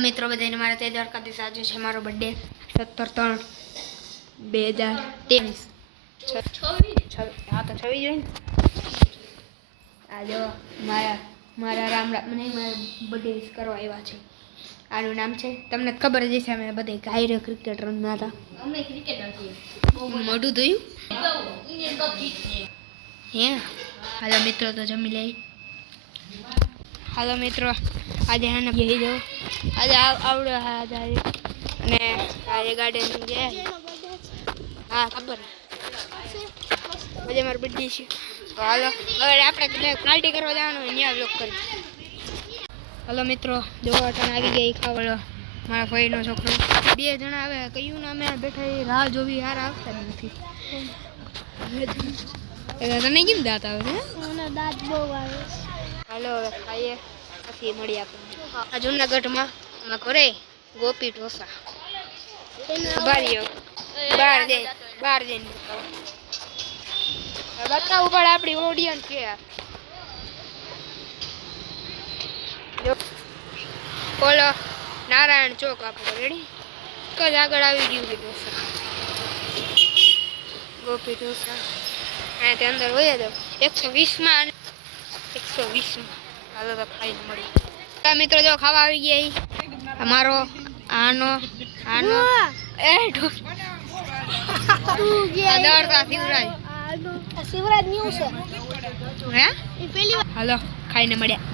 મિત્રો બધાને મારા તે દ્વારકાધીશ આજે છે મારો બર્થડે 17/3/2023 હા તો 26 જોઈને આ જો મારા રામ નહીં મારા બર્થડે કરવા આવ્યા છે. આનું નામ છે તમને ખબર જ છે અમે બધા ગાયરે ક્રિકેટ રમતા હતા. અમે ક્રિકેટ રમીએ બહુ મોઢું ધોયું હે. હાલો મિત્રો તો જમી લઈ. હાલો મિત્રો આજે હા બેસી જાઓ આજે આવડે આજે અને આજે ગાર્ડન છે. હા ખબર આજે મારો બર્થડે છે તો હાલો હવે આપણે પાર્ટી કરવા જવાનું અહીંયા બ્લોગ કરી. હાલો મિત્રો જો અટાણે આવી ગઈ ખાવા મારા ભાઈનો છોકરો 2 જણા આવે કયું ના અમે બેઠા રાહ જોવી યાર આવતા નથી. તને કેમ દાંત આવે છે? મને દાંત બહુ આવે. હાલો હવે ખાઈએ પછી મળી આપણને. આ જૂનાગઢમાં ઘરે ગોપી ઢોસા બહાર જઈને બતાવું પડે આપણી ઓડિયન્સ છે. બોલો નારાયણ ચોક આપણો રેડી કદ આગળ આવી ગયું છે ઢોસા ગોપી ઢોસા અને તે અંદર હોય તો 120 હાલો તો ખાઈને મળી. મિત્રો જો ખાવા આવી ગયા અમારો આનો એ શિવરાજ ન્યુ છે હે પેલી હાલો ખાઈને મળ્યા.